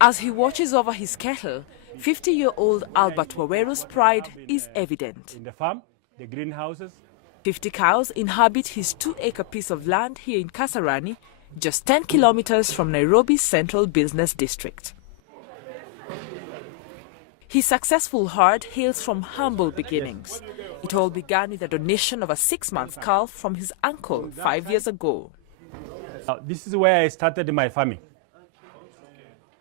As he watches over his cattle, 50-year-old Albert Waweru's pride is evident. In the farm, the greenhouses. 50 cows inhabit his 2-acre piece of land here in Kasarani, just 10 kilometers from Nairobi's central business district. His successful herd hails from humble beginnings. It all began with a donation of a 6-month calf from his uncle 5 years ago. This is where I started my farming.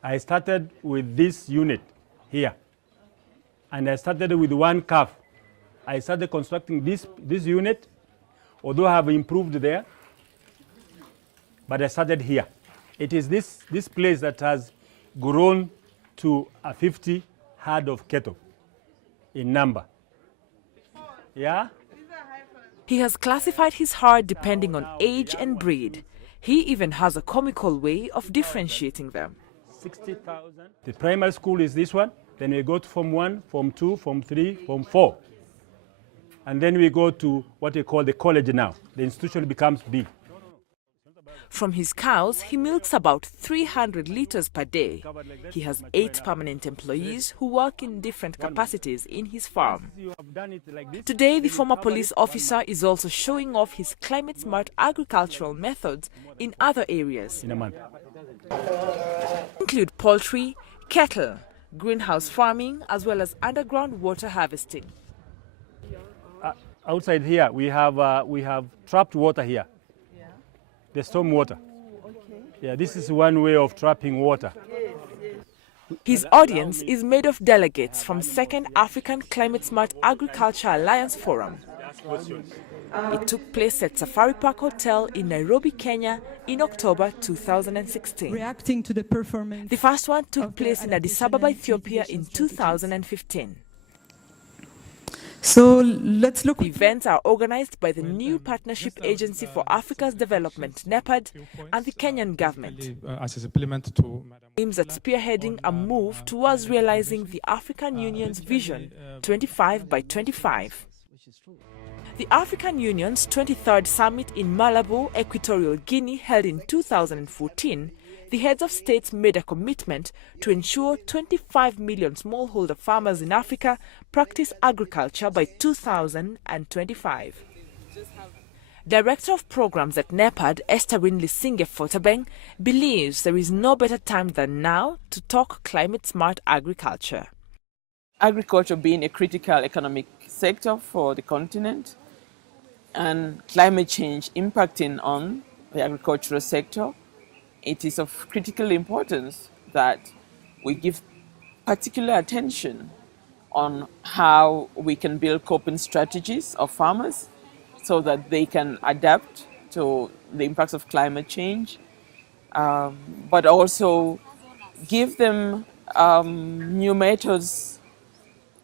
I started with this unit here, and I started with 1 calf. I started constructing this unit, although I have improved there, but I started here. It is this place that has grown to a 50 herd of cattle in number. Yeah? He has classified his herd depending on age and breed. He even has a comical way of differentiating them. 60,000. The primary school is this one. Then we go to Form 1, Form 2, Form 3, Form 4. And then we go to what we call the college now. The institution becomes big. From his cows, he milks about 300 liters per day. He has 8 permanent employees who work in different capacities in his farm. Today, the former police officer is also showing off his climate-smart agricultural methods in other areas. In a month. Include poultry, cattle, greenhouse farming, as well as underground water harvesting. Outside here, we have trapped water here. The storm water. Yeah, this is one way of trapping water. His audience is made of delegates from 2nd African Climate Smart Agriculture Alliance Forum. It took place at Safari Park Hotel in Nairobi, Kenya in October 2016. Reacting to the performance. The first one took place in Addis Ababa, Ethiopia in 2015. So let's look. The events are organized by the new Partnership Agency for Africa's Development, NEPAD, and the Kenyan government. As a supplement to Aims at spearheading a move towards realizing the African Union's vision 25 by 25. The African Union's 23rd summit in Malabo, Equatorial Guinea, held in 2014, the heads of states made a commitment to ensure 25 million smallholder farmers in Africa practice agriculture by 2025. Director of Programs at NEPAD, Estherine Fotabong, believes there is no better time than now to talk climate-smart agriculture. Agriculture being a critical economic sector for the continent and climate change impacting on the agricultural sector, it is of critical importance that we give particular attention on how we can build coping strategies of farmers so that they can adapt to the impacts of climate change, but also give them new methods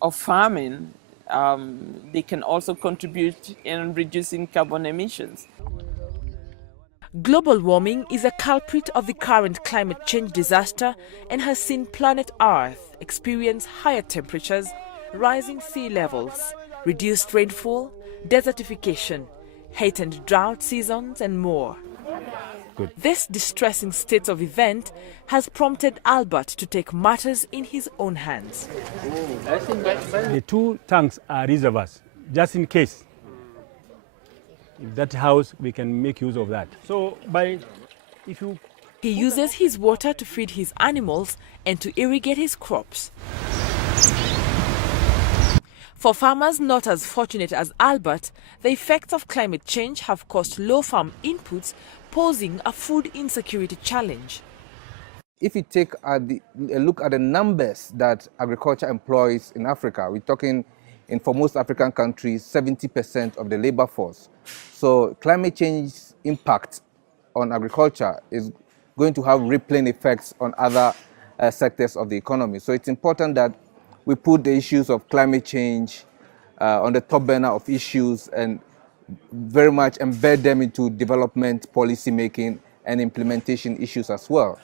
of farming. They can also contribute in reducing carbon emissions. Global warming is a culprit of the current climate change disaster and has seen planet Earth experience higher temperatures, rising sea levels, reduced rainfall, desertification, heightened drought seasons, and more. Good. This distressing state of event has prompted Albert to take matters in his own hands. The 2 tanks are reservoirs, just in case. If that house, we can make use of that. So, He uses his water to feed his animals and to irrigate his crops. For farmers not as fortunate as Albert, the effects of climate change have caused low farm inputs, posing a food insecurity challenge. If you take a look at the numbers that agriculture employs in Africa, we're talking for most African countries, 70% of the labor force. So climate change impact on agriculture is going to have rippling effects on other sectors of the economy. So it's important that we put the issues of climate change on the top burner of issues and very much embed them into development, policy making, and implementation issues as well.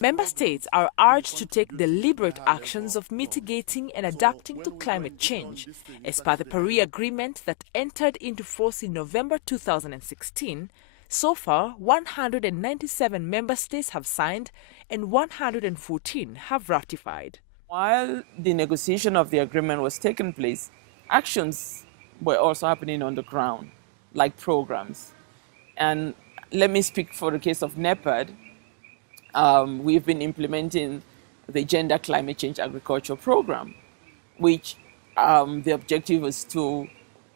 Member states are urged to take deliberate actions of mitigating and adapting to climate change, as per the Paris Agreement that entered into force in November 2016. So far, 197 member states have signed, and 114 have ratified. While the negotiation of the agreement was taking place, actions were also happening on the ground, like programs. And let me speak for the case of NEPAD. We've been implementing the Gender Climate Change Agriculture Program, which the objective is to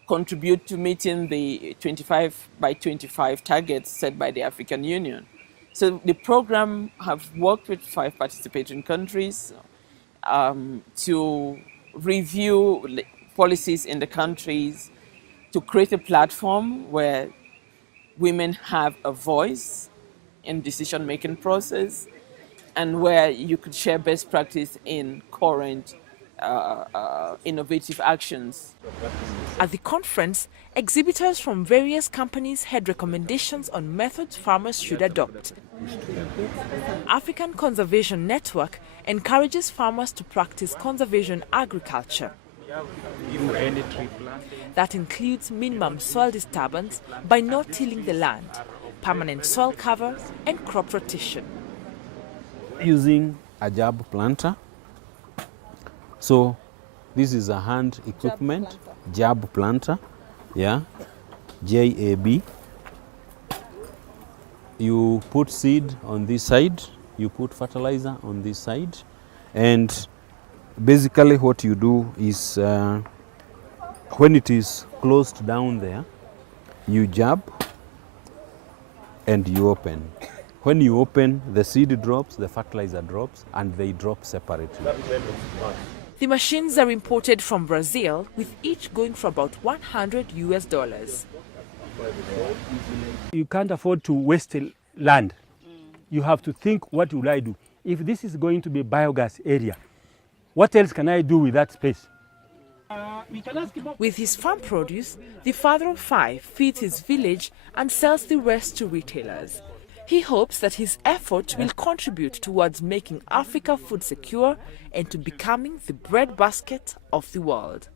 contribute to meeting the 25 by 25 targets set by the African Union. So the program have worked with 5 participating countries to review policies in the countries, to create a platform where women have a voice in decision-making process, and where you could share best practice in current innovative actions. At the conference, exhibitors from various companies had recommendations on methods farmers should adopt. African Conservation Network encourages farmers to practice conservation agriculture. That includes minimum soil disturbance by not tilling the land, permanent soil cover, and crop rotation. Using a jab planter. So this is a hand equipment, jab planter, yeah, JAB. You put seed on this side, you put fertilizer on this side, and basically what you do is when it is closed down there, you jab and you open. When you open, the seed drops, the fertilizer drops, and they drop separately. The machines are imported from Brazil, with each going for about $100 US. You can't afford to waste land. You have to think, what will I do? If this is going to be a biogas area, what else can I do with that space? With his farm produce, the father of 5 feeds his village and sells the rest to retailers. He hopes that his efforts will contribute towards making Africa food secure and to becoming the breadbasket of the world.